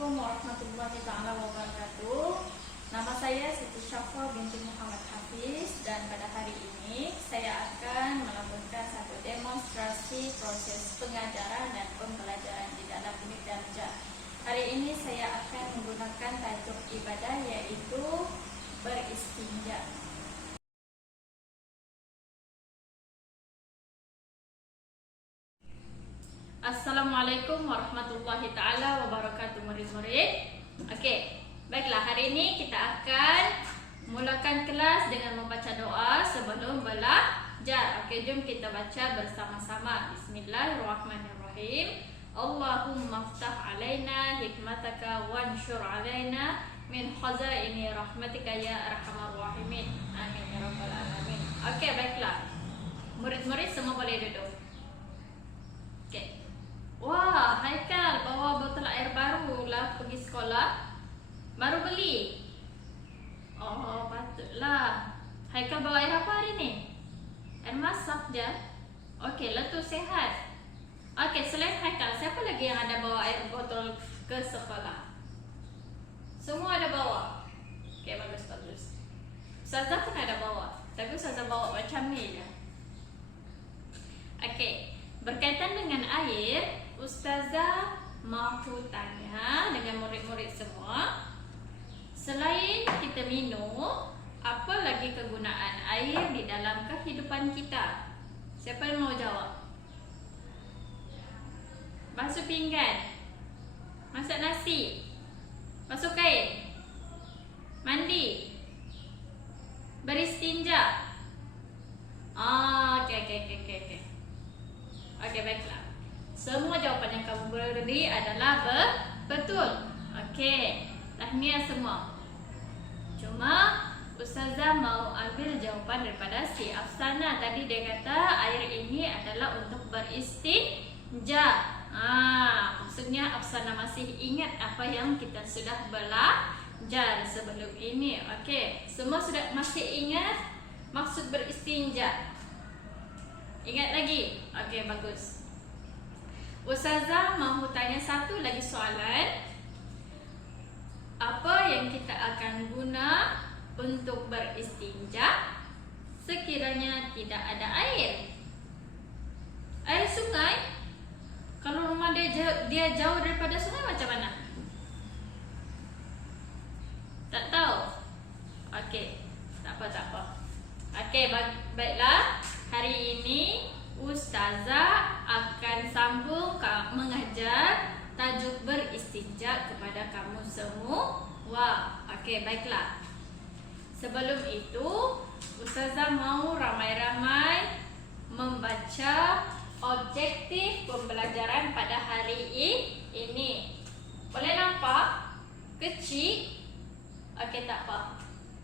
Assalamualaikum warahmatullahi taala wabarakatuh. Nama saya Siti Syafa binti Muhammad Hafiz, dan pada hari ini saya akan melakukan satu demonstrasi proses pengajaran dan pembelajaran di dalam bilik darjah. Hari ini saya akan menggunakan tajuk ibadah, yaitu beristinja. Assalamualaikum warahmatullahi taala wabarakatuh, murid-murid. Okey, baiklah, hari ini kita akan mulakan kelas dengan membaca doa sebelum belajar. Okey, jom kita baca bersama-sama. Bismillahirrahmanirrahim. Allahumma ftah alaina hikmataka wanshur alaina min khazaini rahmatika ya arhamar rahimin. Amin ya rabbal alamin. Okey, baiklah. Murid-murid semua boleh duduk. Okey. Wah, Haikal bawa botol air baru lah pergi sekolah. Baru beli. Oh, patutlah. Haikal bawa air apa hari ni? Air masak je. Okey, lah tu sehat. Okey, selain Haikal, siapa lagi yang ada bawa air botol ke sekolah? Semua ada bawa. Okey, bagus. Ustazah pun ada bawa. Tapi Ustazah bawa macam ni je. Okey, berkaitan dengan air, Ustazah mahu tanya dengan murid-murid semua, selain kita minum, apa lagi kegunaan air di dalam kehidupan kita? Siapa yang mau jawab? Basuh pinggan, masak nasi, basuh kain, mandi, beristinja. Okey, baiklah. Semua jawapan yang kamu beri adalah betul. Okey, tahniah semua. Cuma Ustazah mau ambil jawapan daripada si Afsana. Tadi dia kata air ini adalah untuk beristinja. Maksudnya Afsana masih ingat apa yang kita sudah belajar sebelum ini. Okey, semua sudah masih ingat maksud beristinja? Ingat lagi? Okey, bagus. Ustazah mahu tanya satu lagi soalan. Apa yang kita akan guna untuk beristinja sekiranya tidak ada air? Air sungai? Kalau rumah dia jauh daripada sungai, macam mana? Tak tahu? Okey, tak apa. Okey, baiklah. Hari ini Ustazah akan sambung mengajar tajuk beristinja kepada kamu semua. Okey, baiklah. Sebelum itu, Ustazah mau ramai-ramai membaca objektif pembelajaran pada hari ini. Boleh nampak? Kecil? Okey, tak apa.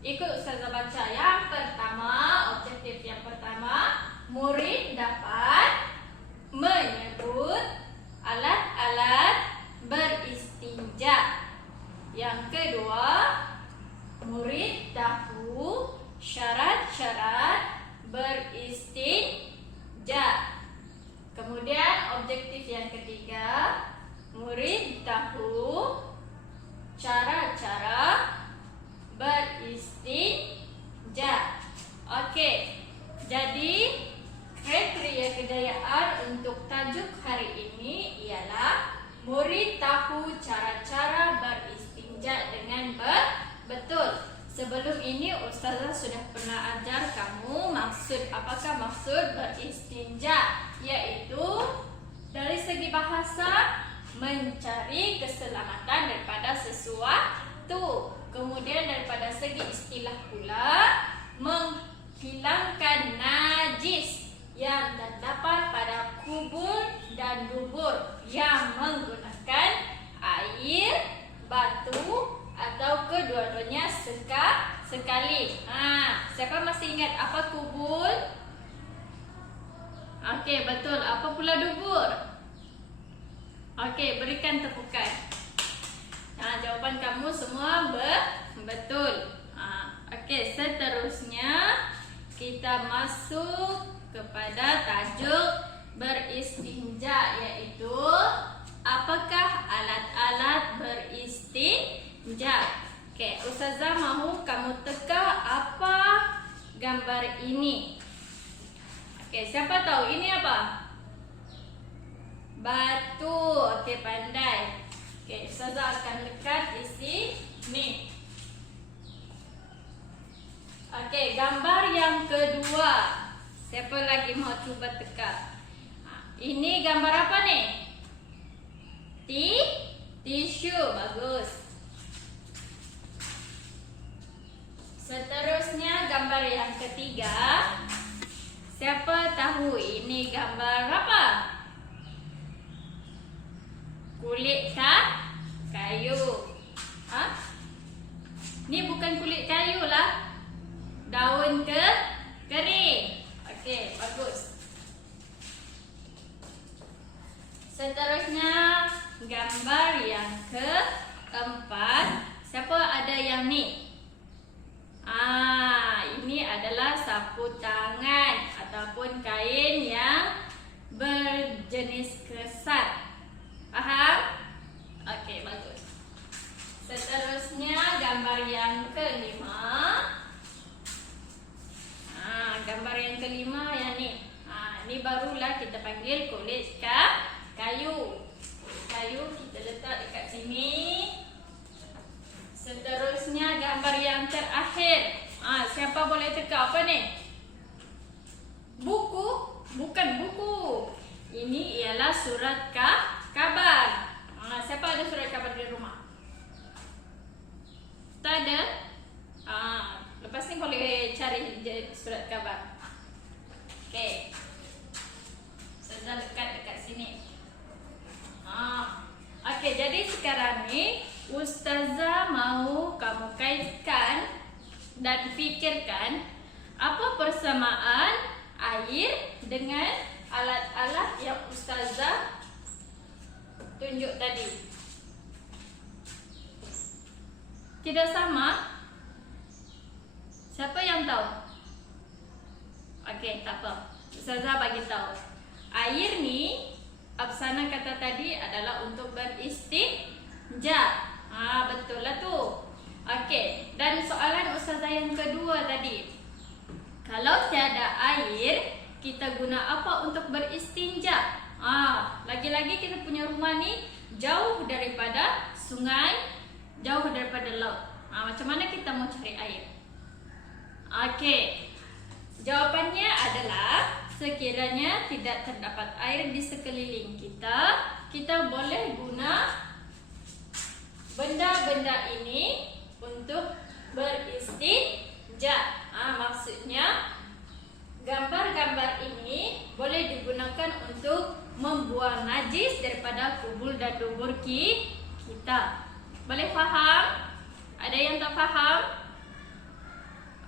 Ikut Ustazah baca. Yang pertama, objektif yang pertama, murid dapat menyebut alat-alat beristinja. Yang kedua, murid tahu syarat-syarat beristinja. Kemudian objektif yang ketiga, murid tahu cara-cara beristinja. Okey, jadi kriteria kejayaan untuk tajuk hari ini ialah murid tahu cara-cara beristinja dengan betul. Sebelum ini Ustazah sudah pernah ajar kamu apakah maksud beristinja, iaitu dari segi bahasa mencari keselamatan daripada sesuatu. Kemudian daripada segi istilah pula, menghilangkan najis yang terdapat pada kubur dan dubur yang menggunakan air, batu atau kedua-duanya sekali. Siapa masih ingat apa kubur? Okey, betul. Apa pula dubur? Okey, berikan tepukan. Jawapan kamu semua betul. Okey, seterusnya kita masuk kepada tajuk beristinja, yaitu apakah alat-alat beristinja? Oke, Ustazah mahu kamu teka apa gambar ini. Oke, siapa tahu ini apa? Batu. Oke, pandai. Oke, Ustazah akan dekat di sini. Oke, gambar yang kedua. Siapa lagi mau coba teka? Ini gambar apa nih? Tisu. Bagus. Seterusnya gambar yang ketiga. Siapa tahu ini gambar apa? Kulit kayu. Ini bukan kulit kayu lah. Daun kering. Oke, bagus. Seterusnya gambar yang keempat. Siapa ada yang ni? Ini adalah sapu tangan ataupun kain yang berjenis kesat. Paham? Oke, bagus. Seterusnya gambar yang kelima. Gambar yang kelima yang ni. Ini barulah kita panggil kulit kayu. Kayu kita letak dekat sini. Seterusnya gambar yang terakhir. Siapa boleh teka apa ni? Buku? Bukan buku. Ini ialah surat kabar. Siapa ada surat kabar di rumah? Tak ada? Lepas ni boleh cari surat kabar. Okey. Sudah dekat sini. Okey, jadi sekarang ni Ustazah mau kamu kaitkan dan fikirkan apa persamaan air dengan alat-alat yang Ustazah tunjuk tadi. Tidak sama? Siapa yang tahu? Okey, tak apa. Ustazah bagi tahu. Air ni, absana kata tadi adalah untuk beristinja. Betul lah tu. Okey, dan soalan Ustazah yang kedua tadi. Kalau tiada air, kita guna apa untuk beristinja? Lagi-lagi kita punya rumah ni jauh daripada sungai, jauh daripada laut. Macam mana kita mau cari air? Okey. Jawapannya adalah sekiranya tidak terdapat air di sekeliling kita, kita boleh guna benda-benda ini untuk beristinja. Maksudnya gambar-gambar ini boleh digunakan untuk membuang najis daripada kubur dan dubur kita. Boleh faham? Ada yang tak faham?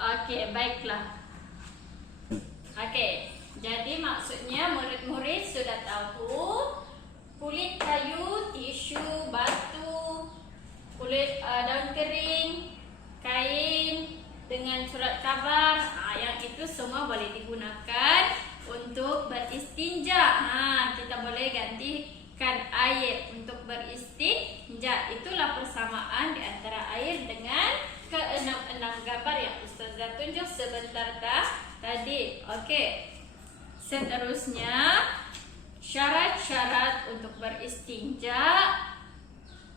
Okey, baiklah. Okey, jadi maksudnya murid-murid sudah tahu kulit kayu, tisu, batu, kulit daun kering, kain dengan surat kabar, yang itu semua boleh digunakan untuk beristinja. Kita boleh gantikan air untuk beristinja. Itulah persamaan di antara air dengan keenam-enam gambar yang Ustazah tunjuk sebentar tadi. Okey. Seterusnya syarat-syarat untuk beristinja.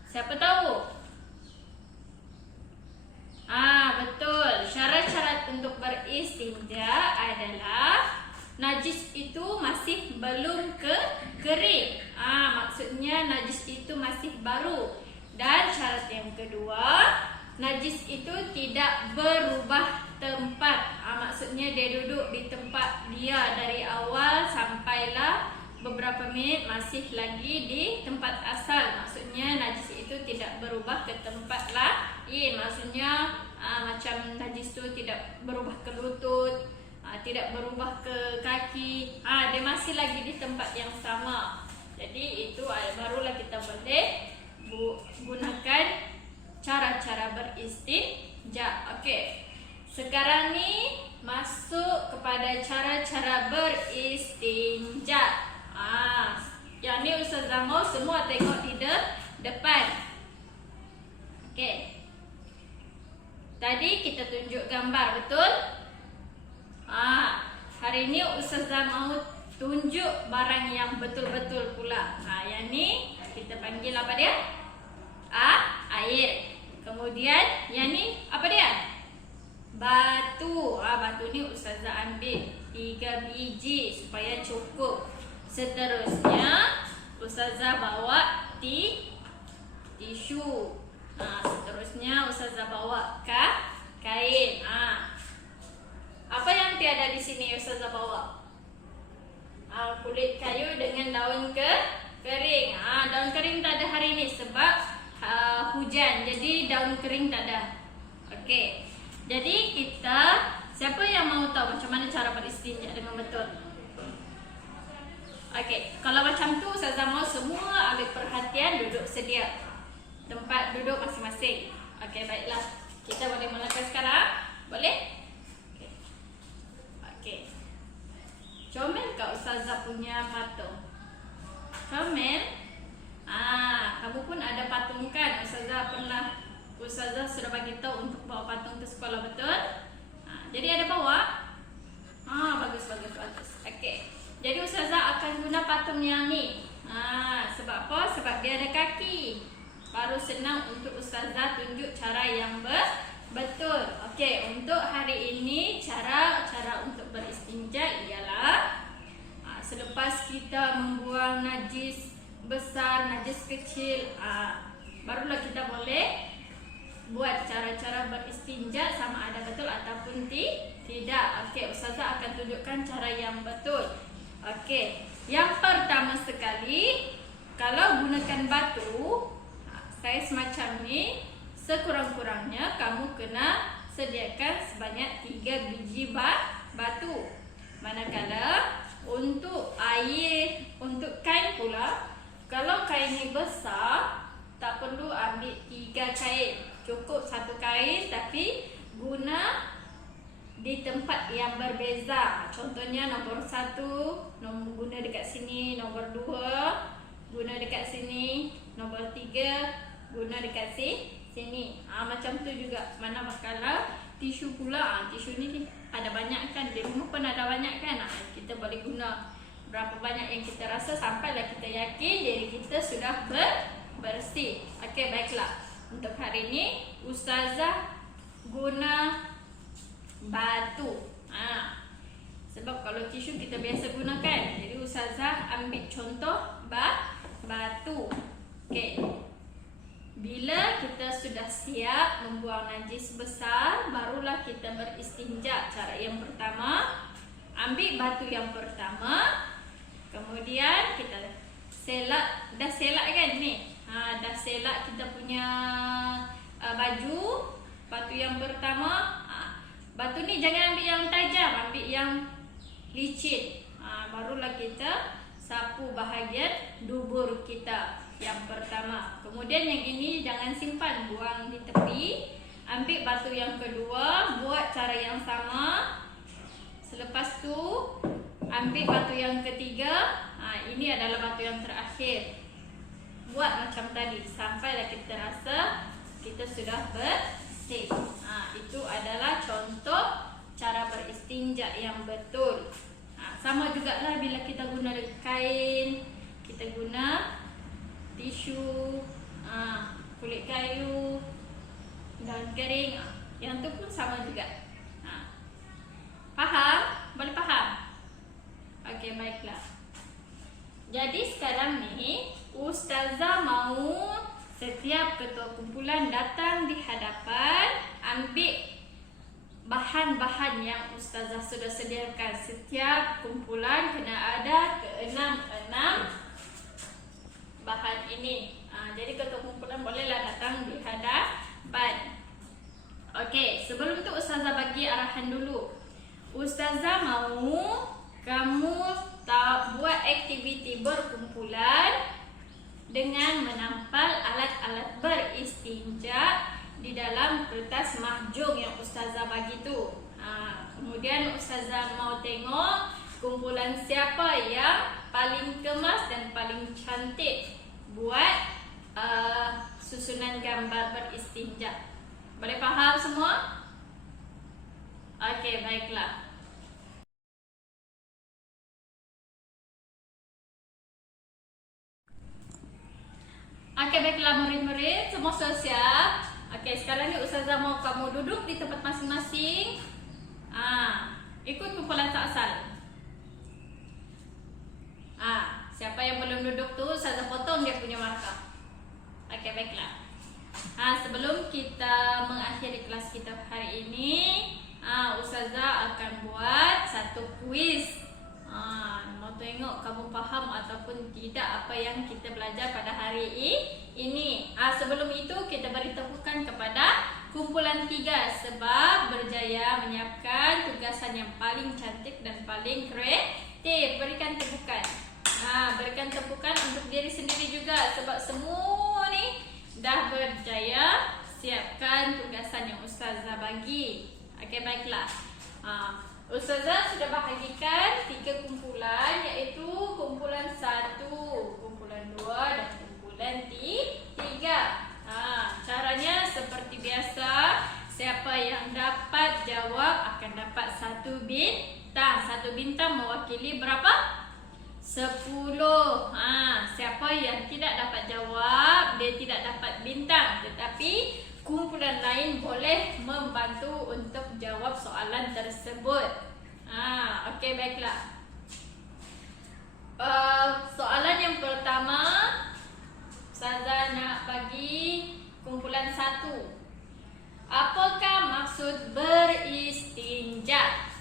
Siapa tahu? Betul. Syarat-syarat untuk beristinja adalah najis itu masih belum kering. Maksudnya najis itu masih baru. Dan syarat yang kedua, najis itu tidak berubah tempat. Maksudnya dia duduk di tempat dia dari awal sampailah beberapa minit masih lagi di tempat asal. Maksudnya najis itu tidak berubah ke tempat lain. Maksudnya macam najis itu tidak berubah ke lutut, tidak berubah ke kaki. Dia masih lagi di tempat yang sama. Jadi itu barulah kita boleh gunakan cara-cara beristinja. Okey. Sekarang ni masuk kepada cara-cara beristinja. Yang Kalau ni Ustazah mau semua tengok di depan. Okey. Tadi kita tunjuk gambar, betul? Hari ni Ustazah mau tunjuk barang yang betul-betul pula. Yang ni kita panggil apa dia? Air. Kemudian yang ni apa dia? Batu. Batu ni Ustazah ambil 3 biji supaya cukup. Seterusnya Ustazah bawa tisu. Seterusnya Ustazah bawa kain. Apa yang tiada di sini Ustazah bawa? Kulit kayu dengan daun kering. Daun kering tak ada hari ini sebab hujan. Jadi daun kering tak ada. Okey. Jadi siapa yang mau tahu macam mana cara beristinja dengan betul? Okey, kalau macam tu Ustazah mau semua ambil perhatian, duduk sedia. Tempat duduk masing-masing. Okey, baiklah. Kita boleh mulakan sekarang? Boleh? Okey. Comel ke Ustazah punya patung? Comel? Kamu pun ada patung kan? Ustazah sudah bagi tahu untuk bawa patung ke sekolah, betul? Jadi ada bawa? Bagus. Okey. Jadi Ustazah akan guna patung yang ni. Sebab apa? Sebab dia ada kaki. Baru senang untuk Ustazah tunjuk cara yang betul. Okey, untuk hari ini cara untuk beristinja ialah selepas kita membuang najis besar, najis kecil, barulah kita boleh buat cara-cara beristinja sama ada betul ataupun tidak. Okey, Ustazah akan tunjukkan cara yang betul. Okey, yang pertama sekali, kalau gunakan batu, saya semacam ni, sekurang-kurangnya kamu kena sediakan sebanyak 3 biji batu. Manakala untuk air, untuk kain pula, kalau kain ni besar, tak perlu ambil 3 kain. Cukup 1 kain tapi guna di tempat yang berbeza. Contohnya nombor 1 guna dekat sini, nombor 2 guna dekat sini, nombor 3 guna dekat sini. Macam tu juga. Mana bakal tisu pula. Tisu ni ada banyak kan, di rumah pun ada banyak kan. Kita boleh guna berapa banyak yang kita rasa sampailah kita yakin diri kita sudah bersih. Okey, baiklah. Untuk hari ini Ustazah guna batu. Sebab kalau tisu kita biasa gunakan. Jadi Ustazah ambil contoh batu. Okey. Bila kita sudah siap membuang najis besar, barulah kita beristinja. Cara yang pertama, ambil batu yang pertama, kemudian kita selak. Dah selak kan ni? Dah selak kita punya baju. Batu yang pertama, batu ni jangan ambil yang tajam, ambil yang licin. Barulah kita sapu bahagian dubur kita yang pertama. Kemudian yang ini jangan simpan, buang di tepi. Ambil batu yang kedua, buat cara yang sama. Selepas tu ambil batu yang ketiga. Ini adalah batu yang terakhir. Buat macam tadi sampailah kita rasa kita sudah bersih. Itu adalah contoh cara beristinja yang betul. Sama jugalah bila kita guna kain, kita guna tisu, kulit kayu, daun kering, yang tu pun sama juga. Faham? Boleh faham? Okey, baiklah. Jadi sekarang ni Ustazah mau setiap ketua kumpulan datang di hadapan, ambil bahan-bahan yang Ustazah sudah sediakan. Setiap kumpulan kena ada ke-6 bahan ini. Jadi ketua kumpulan bolehlah datang di hadapan. Okey, sebelum tu Ustazah bagi arahan dulu. Ustazah mau kamu buat aktiviti berkumpulan dengan menampal alat-alat beristinja di dalam kertas mahjong yang Ustazah bagi tu. Kemudian Ustazah mau tengok kumpulan siapa yang paling kemas dan paling cantik buat susunan gambar beristinja. Boleh faham semua? Okey, baiklah. Okey, baiklah murid-murid, semua sudah siap. Okey, sekarang ni Ustazah mau kamu duduk di tempat masing-masing. Ikut kumpulan asal. Siapa yang belum duduk tu, Ustazah potong dia punya markah. Okey, baiklah. Sebelum kita mengakhiri kelas kita hari ini, Ustazah akan buat satu kuis. Mau tengok kamu faham ataupun tidak apa yang kita belajar pada hari ini. Sebelum itu kita beri tepukan kepada kumpulan 3 sebab berjaya menyiapkan tugasan yang paling cantik dan paling kreatif. Berikan tepukan. Berikan tepukan untuk diri sendiri juga sebab semua ni dah berjaya siapkan tugasan yang Ustazah bagi. Okey, baiklah. Ustazah sudah bahagikan 3 kumpulan, iaitu kumpulan 1, kumpulan 2 dan kumpulan 3. Caranya seperti biasa, siapa yang dapat jawab akan dapat 1 bintang. 1 bintang mewakili berapa? 10. Siapa yang tidak dapat jawab, dia tidak dapat bintang. Tetapi kumpulan lain boleh membantu untuk jawab soalan tersebut. Okey, baiklah. Soalan yang pertama, Ustazah nak bagi kumpulan 1. Apakah maksud beristinja?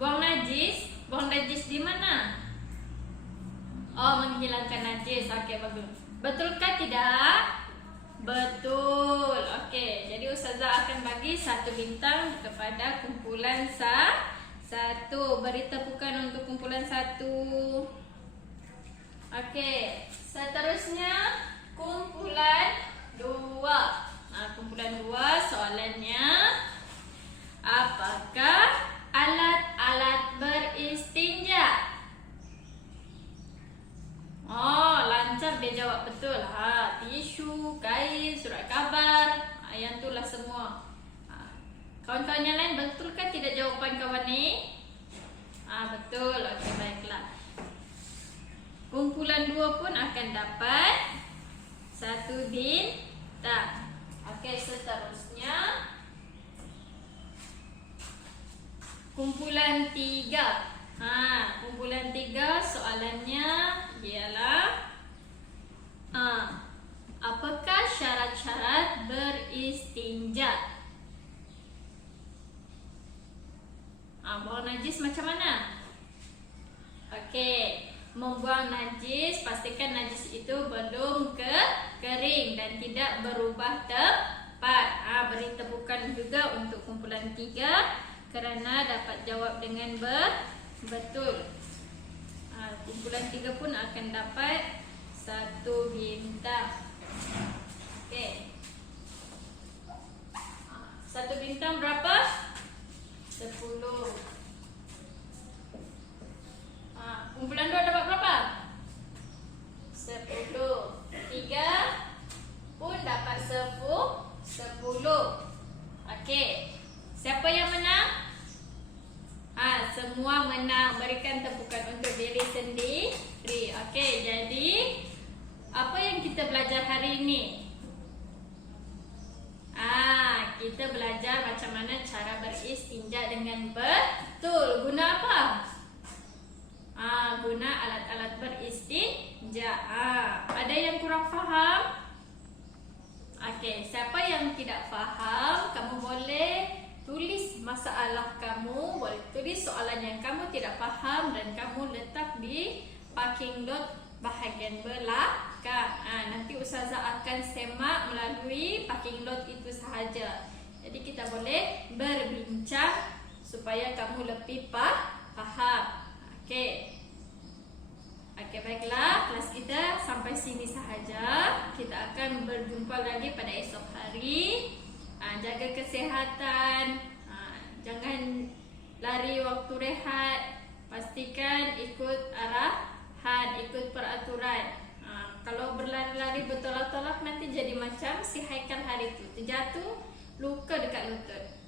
Buang najis? Buang najis di mana? Menghilangkan najis. Okey, bagus. Betulkah tidak? Betul. Okey, jadi Ustazah akan bagi 1 bintang kepada kumpulan 1. Beri tepukan untuk kumpulan 1. Okey, seterusnya kumpulan 2. Kumpulan 2 soalannya, apakah alat-alat beristinja? Lancar dia jawab, betul. Tisu, kain, surat khabar, yang itulah semua. Kawan-kawan yang lain, betulkah tidak jawapan kawan ni? Betul. Okey, baiklah. Kumpulan 2 pun akan dapat 1 bintang. Okey, seterusnya kumpulan 3. Kumpulan 3 soalannya ialah apakah syarat-syarat beristinja? Buang najis macam mana? Okey, membuang najis, pastikan najis itu belum kering dan tidak berubah tempat. Beri tepukan juga untuk kumpulan 3 kerana dapat jawab dengan betul. Kumpulan 3 pun akan dapat 1 bintang. Okey. 1 bintang berapa? 10. Kumpulan 2 dapat berapa? 10. 3 pun dapat 10. Okey. Siapa yang menang? Semua menang. Berikan tepukan untuk diri sendiri. Okey, jadi apa yang kita belajar hari ini? Kita belajar macam mana cara beristinja dengan betul. Guna apa? Guna alat-alat beristinja. Ada yang kurang faham? Okey, siapa yang tidak faham, kamu boleh tulis masalah kamu, boleh tulis soalan yang kamu tidak faham dan kamu letak di parking lot bahagian belakang. Nanti Ustazah akan semak melalui parking lot itu sahaja. Jadi kita boleh berbincang supaya kamu lebih faham. Okey. Okey, baiklah, kelas kita sampai sini sahaja. Kita akan berjumpa lagi pada esok hari. Jaga kesihatan. Jangan lari berlari waktu rehat, pastikan ikut arahan, ikut peraturan. Kalau berlari-lari bertolak-tolak nanti jadi macam si Haikal hari itu, terjatuh, luka dekat lutut.